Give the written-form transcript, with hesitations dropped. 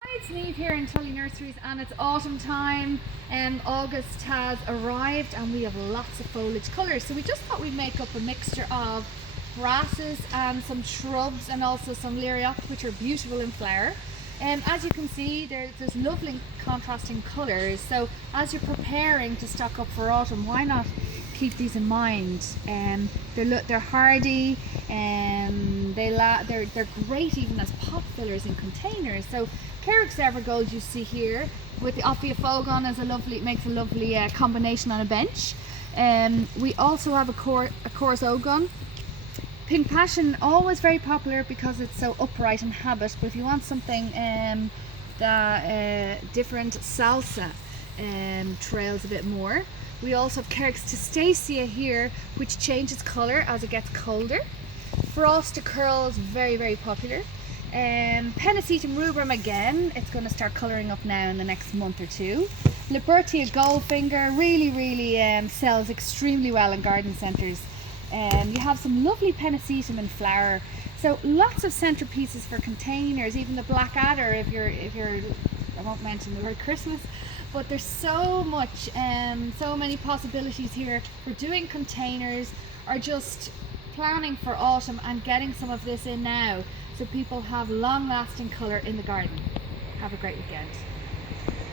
Hi, it's Neve here in Tully Nurseries and it's autumn time and August has arrived and we have lots of foliage colours. So we just thought we'd make up a mixture of grasses and some shrubs and also some lirios, which are beautiful in flower. And as you can see, there's lovely contrasting colours. So as you're preparing to stock up for autumn, why not keep these in mind? They're hardy and they're great even as pot fillers in containers. So Carrick's Evergold you see here with the Ophiophogon makes a lovely combination on a bench. We also have a Coarse Ogon. Pink Passion, always very popular because it's so upright in habit, but if you want something that different, Salsa trails a bit more. We also have Carrick's Testacea here, which changes colour as it gets colder. Frosted Curls, very popular. Pennisetum rubrum again, it's going to start colouring up now in the next month or two. Libertia Goldfinger really sells extremely well in garden centres. You have some lovely Pennisetum in flower. So lots of centerpieces for containers, even the Blackadder if you're I won't mention the word Christmas, but there's so much so many possibilities here for doing containers or just planning for autumn and getting some of this in now so people have long lasting colour in the garden. Have a great weekend.